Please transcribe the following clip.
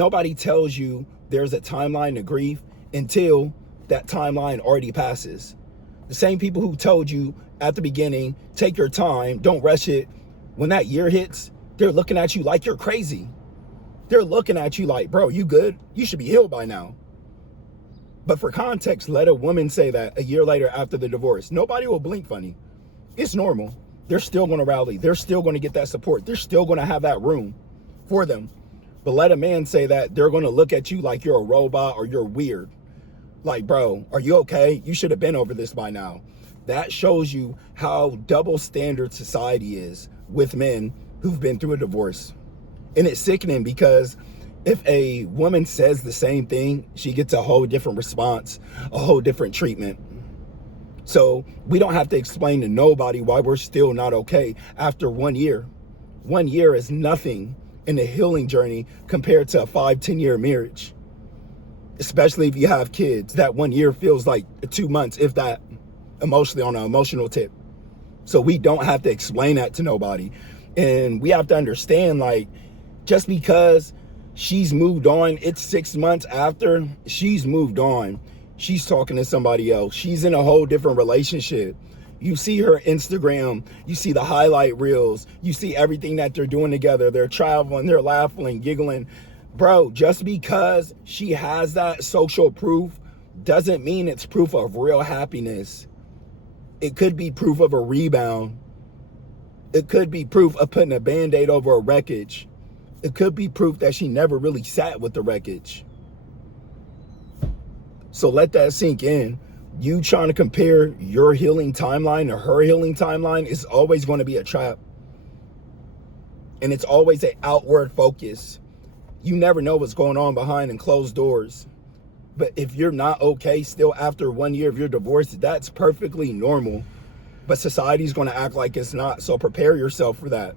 Nobody tells you there's a timeline to grief until that timeline already passes. The same people who told you at the beginning, take your time, don't rush it, when that year hits, they're looking at you like you're crazy. They're looking at you like, bro, you good? You should be healed by now. But for context, let a woman say that a year later after the divorce. Nobody will blink funny. It's normal. They're still going to rally. They're still going to get that support. They're still going to have that room for them. But let a man say that, they're going to look at you like you're a robot or you're weird. Like, bro, are you okay? You should have been over this by now. That shows you how double standard society is with men who've been through a divorce. And it's sickening because if a woman says the same thing, she gets a whole different response, a whole different treatment. So we don't have to explain to nobody why we're still not okay after 1 year. 1 year is nothing in the healing journey compared to a 5-10 year marriage. Especially if you have kids, that 1 year feels like 2 months, if that, emotionally, on an emotional tip. So we don't have to explain that to nobody. And we have to understand, like, just because she's moved on, it's 6 months after, she's moved on. She's talking to somebody else. She's in a whole different relationship. You see her Instagram, you see the highlight reels, you see everything that they're doing together. They're traveling, they're laughing, giggling. Bro, just because she has that social proof doesn't mean it's proof of real happiness. It could be proof of a rebound. It could be proof of putting a Band-Aid over a wreckage. It could be proof that she never really sat with the wreckage. So let that sink in. You trying to compare your healing timeline to her healing timeline is always going to be a trap. And it's always an outward focus. You never know what's going on behind and closed doors. But if you're not okay still after 1 year of your divorce, that's perfectly normal. But society's going to act like it's not. So prepare yourself for that.